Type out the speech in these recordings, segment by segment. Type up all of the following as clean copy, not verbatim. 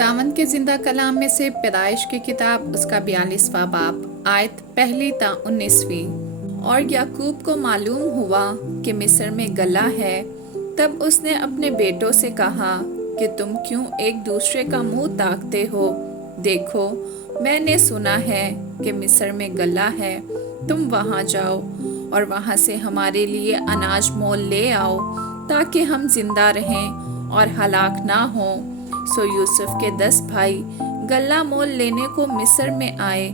खुदावंद के जिंदा कलाम में से पैदाइश की किताब उसका 42वां बाब आयत पहली ता 19वीं। और याकूब को मालूम हुआ कि मिस्र में गला है। तब उसने अपने बेटों से कहा कि तुम क्यों एक दूसरे का मुंह ताकते हो। देखो, मैंने सुना है कि मिस्र में गला है। तुम वहां जाओ और वहां से हमारे लिए अनाज मोल ले आओ, ताकि हम जिंदा रहें और हलाक ना हों। सो यूसुफ के 10 भाई गल्ला मोल लेने को मिस्र में आए,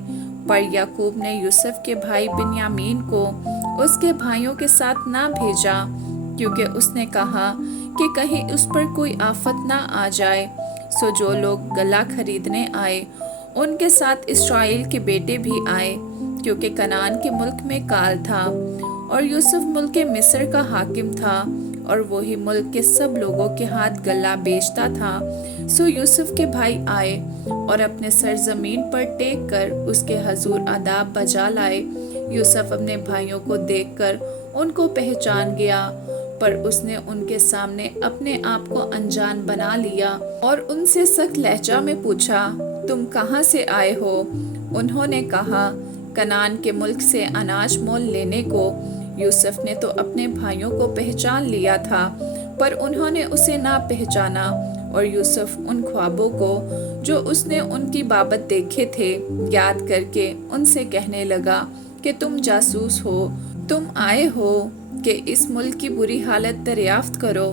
पर याकूब ने यूसुफ के भाई बिन्यामीन को उसके भाइयों के साथ ना भेजा, क्योंकि उसने कहा कि कहीं उस पर कोई आफत ना आ जाए। सो जो लोग गल्ला खरीदने आए, उनके साथ इस्राएल के बेटे भी आए, क्योंकि कनान के मुल्क में काल था और यूसुफ मुल्क के मिस्र का हाकिम था, और वही मुल्क के सब लोगों के हाथ गल्ला बेचता था। सो यूसुफ के भाई आए और अपने सर जमीन पर टेक कर उसके हजूर आदाब बजा लाए। यूसुफ अपने भाइयों को देखकर उनको पहचान गया, पर उसने उनके सामने अपने आप को अनजान बना लिया और उनसे सख्त लहजा में पूछा, तुम कहाँ से आए हो? उन्होंने कहा, कनान के मुल्क से अनाज मोल लेने को। यूसुफ ने तो अपने भाइयों को पहचान लिया था, पर उन्होंने उसे ना पहचाना। और यूसुफ उन ख्वाबों को जो उसने उनकी बाबत देखे थे याद करके उनसे कहने लगा कि तुम जासूस हो। तुम आए हो कि इस मुल्क की बुरी हालत दरियाफ्त करो।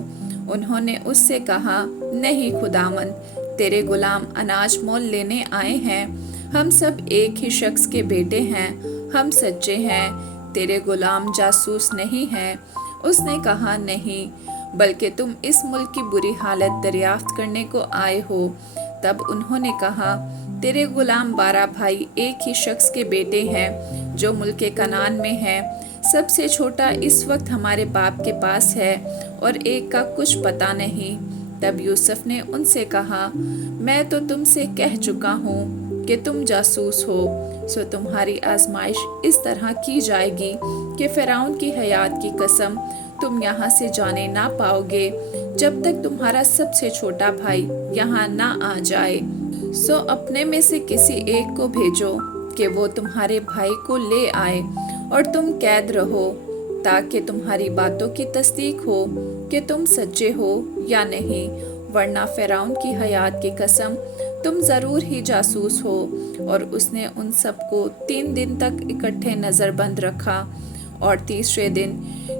उन्होंने उससे कहा, नहीं खुदावंद, तेरे गुलाम अनाज मोल लेने आए हैं। हम सब एक ही शख्स के बेटे हैं, हम सच्चे हैं, तेरे गुलाम जासूस नहीं हैं। उसने कहा, नहीं, बल्कि तुम इस मुल्क की बुरी हालत दरियाफ्त करने को आए हो। तब उन्होंने कहा, तेरे गुलाम 12 भाई एक ही शख्स के बेटे हैं, जो मुल्क कनान में हैं। सबसे छोटा इस वक्त हमारे बाप के पास है और एक का कुछ पता नहीं। तब यूसुफ ने उनसे कहा, मैं तो तुमसे कह चुका हूँ कि तुम जासूस हो। सो तुम्हारी आजमाइश इस तरह की जाएगी कि फिरौन की हयात की कसम, तुम यहाँ से जाने ना पाओगे जब तक तुम्हारा सबसे छोटा भाई यहाँ ना आ जाए। सो अपने में से किसी एक को भेजो कि वो तुम्हारे भाई को ले आए, और तुम कैद रहो, ताकि तुम्हारी बातों की तस्दीक हो कि तुम सच्चे हो या नहीं, वरना फिरौन की हयात की कसम, तुम जरूर ही जासूस हो। और उसने उन सबको 3 दिन तक इकट्ठे नजरबंद रखा। और तीसरे दिन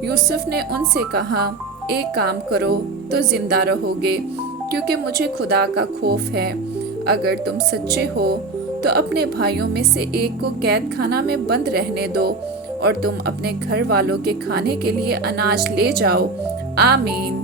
यूसुफ ने उनसे कहा, एक काम करो तो जिंदा रहोगे, क्योंकि मुझे खुदा का खौफ है। अगर तुम सच्चे हो तो अपने भाइयों में से एक को कैद खाना में बंद रहने दो, और तुम अपने घर वालों के खाने के लिए अनाज ले जाओ। आमीन।